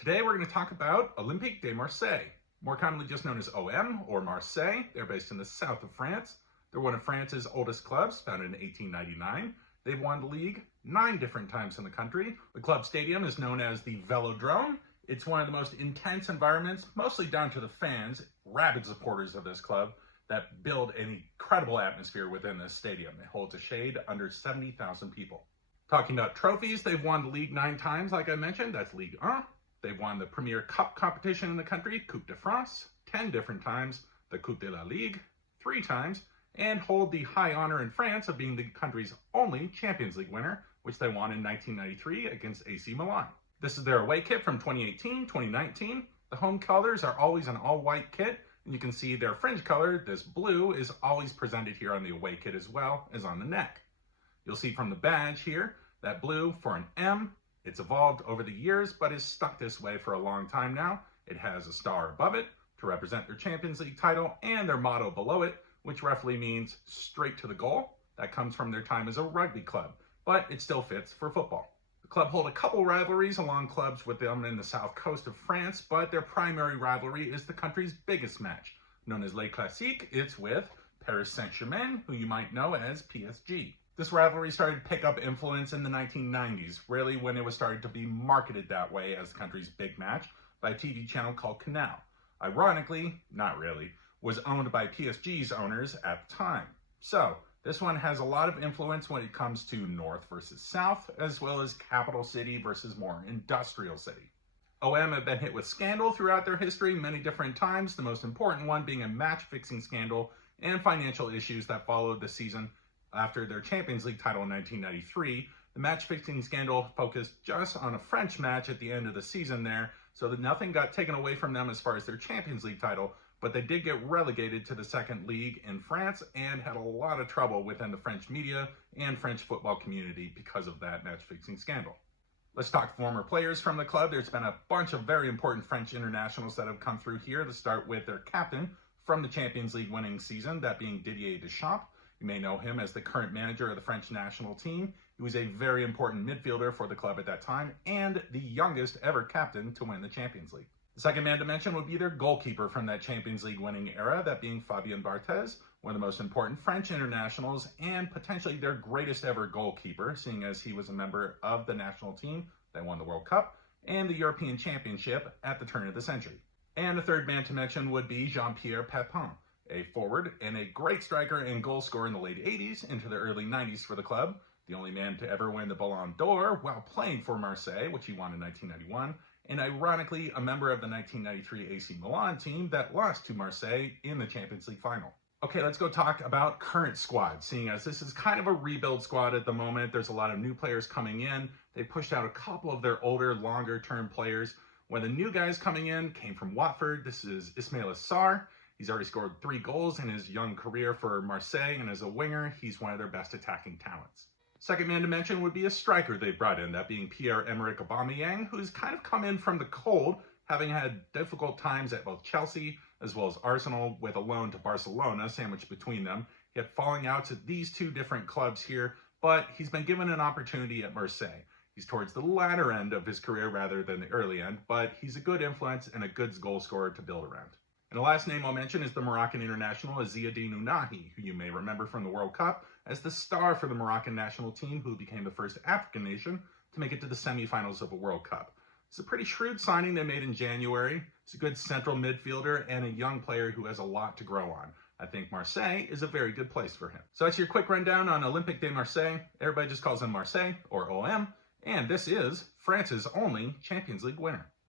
Today we're going to talk about Olympique de Marseille, more commonly just known as OM or Marseille. They're based in the south of France. They're one of France's oldest clubs, founded in 1899. They've won the league 9 different times in the country. The club stadium is known as the Velodrome. It's one of the most intense environments, mostly down to the fans, rabid supporters of this club, that build an incredible atmosphere within this stadium. It holds a shade under 70,000 people. Talking about trophies, they've won the league 9 times, like I mentioned. That's Ligue 1. They've won the Premier Cup competition in the country, Coupe de France, 10 different times, the Coupe de la Ligue, 3 times, and hold the high honor in France of being the country's only Champions League winner, which they won in 1993 against AC Milan. This is their away kit from 2018-2019. The home colors are always an all-white kit, and you can see their fringe color, this blue, is always presented here on the away kit as well as on the neck. You'll see from the badge here, that blue for an M. It's evolved over the years, but is stuck this way for a long time now. It has a star above it to represent their Champions League title and their motto below it, which roughly means straight to the goal. That comes from their time as a rugby club, but it still fits for football. The club hold a couple rivalries along clubs with them in the south coast of France, but their primary rivalry is the country's biggest match, known as Le Classique. It's with Paris Saint-Germain, who you might know as PSG. This rivalry started to pick up influence in the 1990s, really when it was starting to be marketed that way as the country's big match by a TV channel called Canal. Ironically, not really, was owned by PSG's owners at the time. So, this one has a lot of influence when it comes to North versus South, as well as capital city versus more industrial city. OM have been hit with scandal throughout their history many different times, the most important one being a match-fixing scandal and financial issues that followed the season after their Champions League title in 1993. The match-fixing scandal focused just on a French match at the end of the season there, so that nothing got taken away from them as far as their Champions League title, but they did get relegated to the second league in France and had a lot of trouble within the French media and French football community because of that match-fixing scandal. Let's talk former players from the club. There's been a bunch of very important French internationals that have come through here, to start with their captain from the Champions League winning season, that being Didier Deschamps. You may know him as the current manager of the French national team. He was a very important midfielder for the club at that time and the youngest ever captain to win the Champions League. The second man to mention would be their goalkeeper from that Champions League winning era, that being Fabien Barthez, one of the most important French internationals and potentially their greatest ever goalkeeper, seeing as he was a member of the national team that won the World Cup and the European Championship at the turn of the century. And the third man to mention would be Jean-Pierre Papin, a forward and a great striker and goal scorer in the late 80s into the early 90s for the club, the only man to ever win the Ballon d'Or while playing for Marseille, which he won in 1991, and ironically a member of the 1993 AC Milan team that lost to Marseille in the Champions League final. Okay, let's go talk about current squad, seeing as this is kind of a rebuild squad at the moment. There's a lot of new players coming in. They pushed out a couple of their older, longer-term players. One of the new guys coming in came from Watford. This is Ismail Assar. He's already scored 3 goals in his young career for Marseille, and as a winger, he's one of their best attacking talents. Second man to mention would be a striker they brought in, that being Pierre-Emerick Aubameyang, who's kind of come in from the cold, having had difficult times at both Chelsea as well as Arsenal, with a loan to Barcelona sandwiched between them. He had falling outs at these 2 different clubs here, but he's been given an opportunity at Marseille. He's towards the latter end of his career rather than the early end, but he's a good influence and a good goal scorer to build around. And the last name I'll mention is the Moroccan international Ziadine Ounahi, who you may remember from the World Cup as the star for the Moroccan national team, who became the first African nation to make it to the semifinals of a World Cup. It's a pretty shrewd signing they made in January. He's a good central midfielder and a young player who has a lot to grow on. I think Marseille is a very good place for him. So that's your quick rundown on Olympique de Marseille. Everybody just calls him Marseille or OM. And this is France's only Champions League winner.